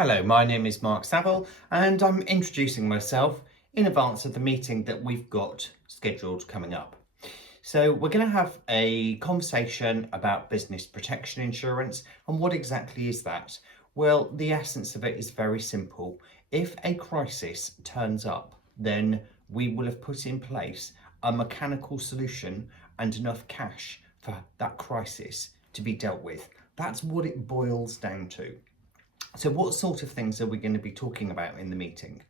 Hello, my name is Mark Saville and I'm introducing myself in advance of the meeting that we've got scheduled coming up. So we're going to have a conversation about business protection insurance and what exactly is that? Well, the essence of it is very simple. If a crisis turns up, then we will have put in place a mechanical solution and enough cash for that crisis to be dealt with. That's what it boils down to. So what sort of things are we going to be talking about in the meeting?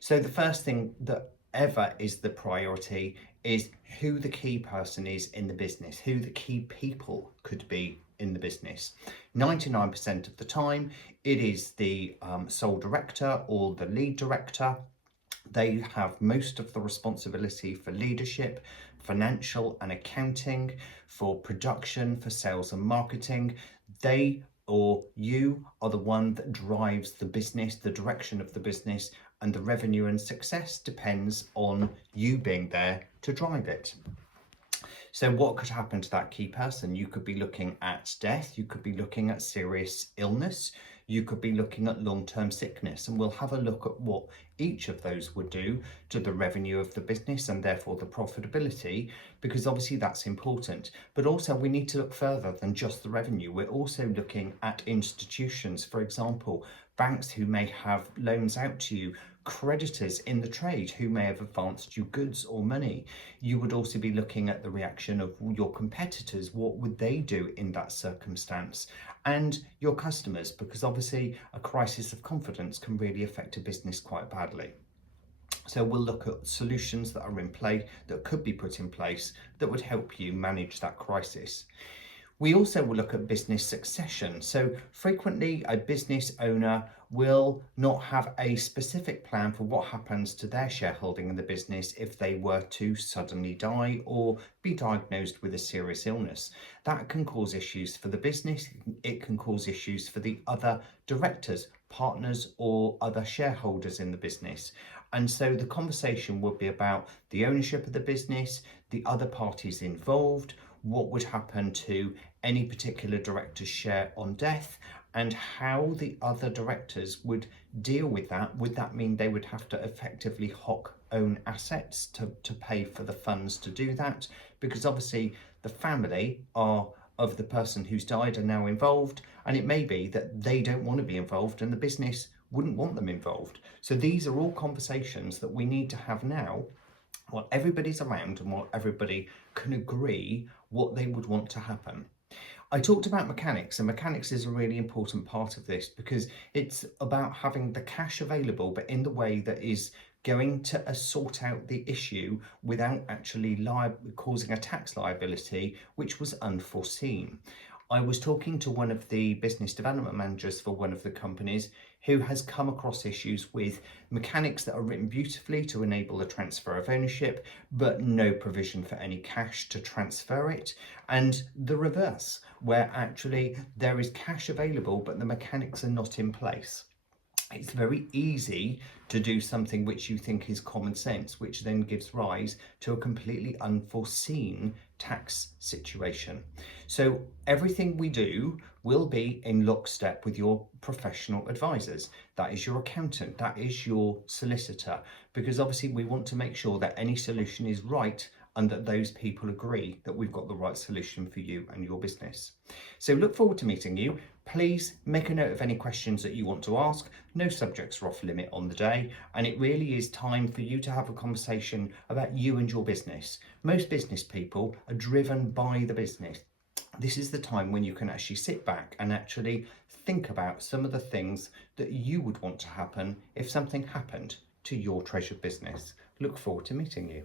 So the first thing that ever is the priority is who the key person is in the business, who the key people could be in the business. 99% of the time, it is the sole director or the lead director. They have most of the responsibility for leadership, financial and accounting, for production, for sales and marketing. They or you are the one that drives the business, the direction of the business, and the revenue and success depends on you being there to drive it. So what could happen to that key person? You could be looking at death, you could be looking at serious illness, you could be looking at long-term sickness, and we'll have a look at what each of those would do to the revenue of the business and therefore the profitability, because obviously that's important. But also we need to look further than just the revenue. We're also looking at institutions, for example, banks who may have loans out to you, creditors in the trade who may have advanced you goods or money. You would also be looking at the reaction of your competitors. What would they do in that circumstance? And your customers, because obviously a crisis of confidence can really affect a business quite badly. So we'll look at solutions that are in play, that could be put in place, that would help you manage that crisis. We also will look at business succession. So frequently a business owner will not have a specific plan for what happens to their shareholding in the business if they were to suddenly die or be diagnosed with a serious illness. That can cause issues for the business. It can cause issues for the other directors, partners, or other shareholders in the business. And so the conversation would be about the ownership of the business, the other parties involved, what would happen to any particular director's share on death, and how the other directors would deal with that. Would that mean they would have to effectively hock own assets to pay for the funds to do that? Because obviously the family of the person who's died are now involved, and it may be that they don't want to be involved and the business wouldn't want them involved. So these are all conversations that we need to have now while everybody's around and while everybody can agree what they would want to happen. I talked about mechanics, and mechanics is a really important part of this because it's about having the cash available, but in the way that is going to sort out the issue without actually causing a tax liability, which was unforeseen. I was talking to one of the business development managers for one of the companies who has come across issues with mechanics that are written beautifully to enable the transfer of ownership, but no provision for any cash to transfer it. And the reverse, where actually there is cash available, but the mechanics are not in place. It's very easy to do something which you think is common sense, which then gives rise to a completely unforeseen tax situation. So everything we do will be in lockstep with your professional advisors. That is your accountant, that is your solicitor, because obviously we want to make sure that any solution is right and that those people agree that we've got the right solution for you and your business. So look forward to meeting you. Please make a note of any questions that you want to ask. No subjects are off limit on the day, and it really is time for you to have a conversation about you and your business. Most business people are driven by the business. This is the time when you can actually sit back and actually think about some of the things that you would want to happen if something happened to your treasured business. Look forward to meeting you.